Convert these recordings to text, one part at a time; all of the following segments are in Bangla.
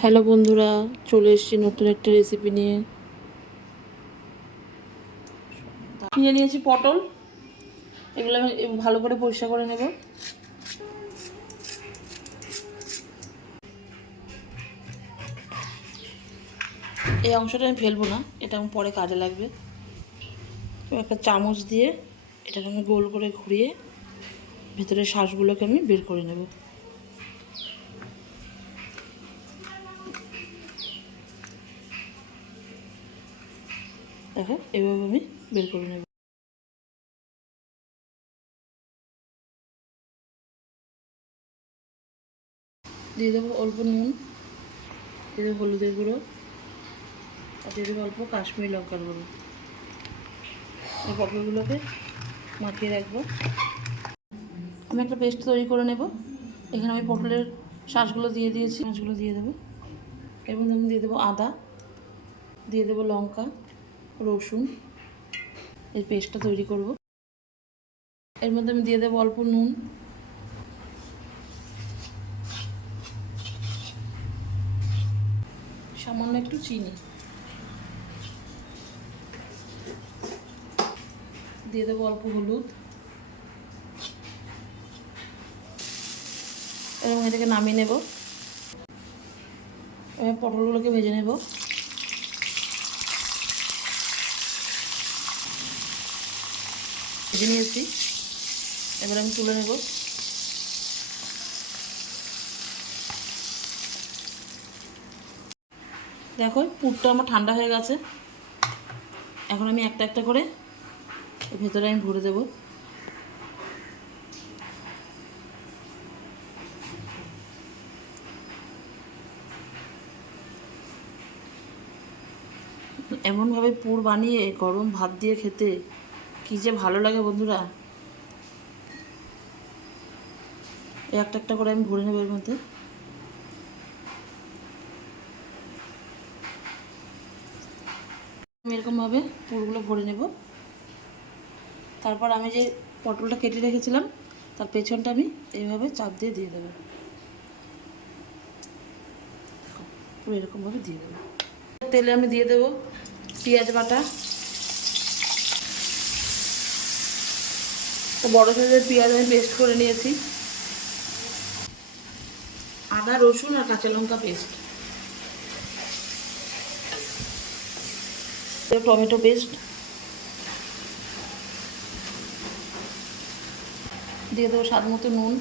হ্যালো বন্ধুরা, চলে এসেছি নতুন একটা রেসিপি নিয়ে। নিয়ে নিয়েছি পটল, এগুলো আমি ভালো করে পরিষ্কার করে নেব। এই অংশটা আমি ফেলবো না, এটা আমার পরে কাজে লাগবে। তো একটা চামচ দিয়ে এটাকে আমি গোল করে ঘুরিয়ে ভেতরের শ্বাসগুলোকে আমি বের করে নেব। দেখো, এভাবে আমি বের করে নেব। দিয়ে দেবো অল্প নুন, দিয়ে দেবো হলুদের গুঁড়ো, আর দিয়ে দেবো অল্প কাশ্মীরি লঙ্কার গুঁড়ো। এই পটলগুলোকে মাখিয়ে রাখবো। আমি একটা পেস্ট তৈরি করে নেব। এখানে আমি পটলের শাঁসগুলো দিয়ে দিয়েছি, শাঁসগুলো দিয়ে দেবো। এর মধ্যে আমি দিয়ে দেবো আদা, দিয়ে দেবো লঙ্কা, রসুন, এই পেস্টটা তৈরি করব। এর মধ্যে আমি দিয়ে দেবো অল্প নুন, সামান্য একটু চিনি, দিয়ে দেবো অল্প হলুদ, এবং এটাকে নামিয়ে নেব। এবার পটলগুলোকে ভেজে নেব। ভেজে নিয়েছি, এবার আমি তুলে নেব। দেখো, পুরটা আমার ঠান্ডা হয়ে গেছে। এখন আমি একটা একটা করে ভেতরে আমি ভরে দেবো। এমনভাবে পুর বানিয়ে গরম ভাত দিয়ে খেতে কী যে ভালো লাগে বন্ধুরা। একটা একটা করে আমি ভরে নেব এর মধ্যে। আমি এরকমভাবে পুরগুলো ভরে নেব। তারপর আমি যে পটলটা কেটে রেখেছিলাম তার পেছনটা আমি এইভাবে চাপ দিয়ে দিয়ে দেবো। পুরো এরকমভাবে দিয়ে দেবো। তেলে আমি দিয়ে দেবো পেঁয়াজ বাটা। তো বড়ো সাইজের পেঁয়াজ আমি পেস্ট করে নিয়েছি। আদা, রসুন আর কাঁচা লঙ্কা পেস্ট, টমেটো পেস্ট, দিয়ে দেবো স্বাদ মতো নুন,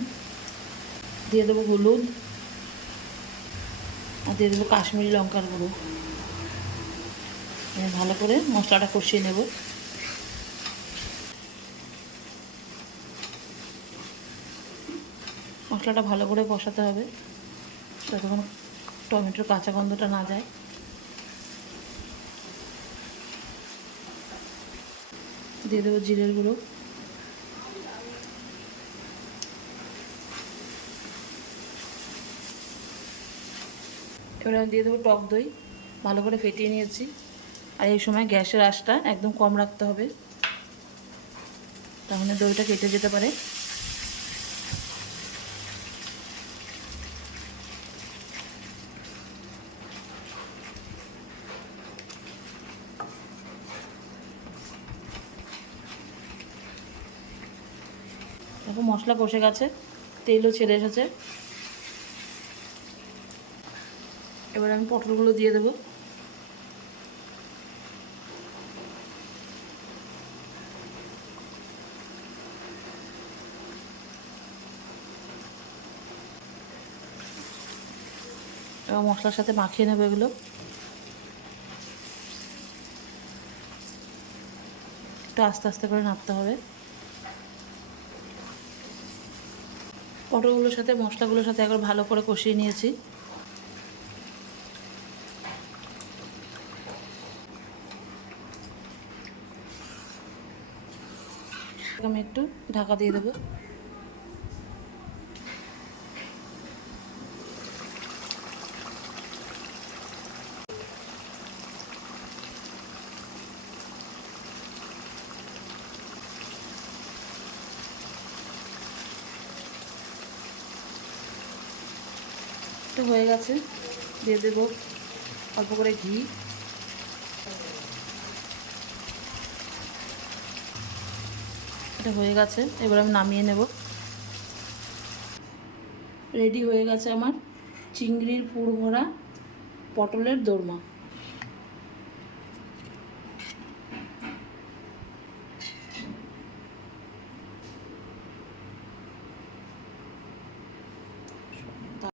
দিয়ে দেবো হলুদ, আর দিয়ে দেবো কাশ্মীরি লঙ্কার গুঁড়ো। ভালো করে মশলাটা কষিয়ে নেব। মশলাটা ভালো করে কষাতে হবে যতক্ষণ টমেটোর কাঁচা গন্ধটা না যায়। দিয়ে দেবো জিরের গুঁড়ো, এবার আমি দিয়ে দেবো টক দই, ভালো করে ফেটিয়ে নিয়েছি। আর এই সময় গ্যাসের আঁচটা একদম কম রাখতে হবে, তাহলে দইটা কেটে যেতে পারে। দেখো, মশলা কষে গেছে, তেলও ছেড়ে এসেছে। এবার আমি পটলগুলো দিয়ে দেবো। এবং মশলার সাথে মাখিয়ে নেবো এগুলো। একটু আস্তে আস্তে করে নাড়তে হবে। পটলগুলোর সাথে মশলাগুলোর সাথে একবার ভালো করে কষিয়ে নিয়েছি। আমি একটু ঢাকা দিয়ে দেবো। তো হয়ে গেছে, দিয়ে দেবো অল্প করে ঘি। এটা হয়ে গেছে, এবার আমি নামিয়ে নেব। রেডি হয়ে গেছে আমার চিংড়ির পুর ভরা পটলের দোরমা।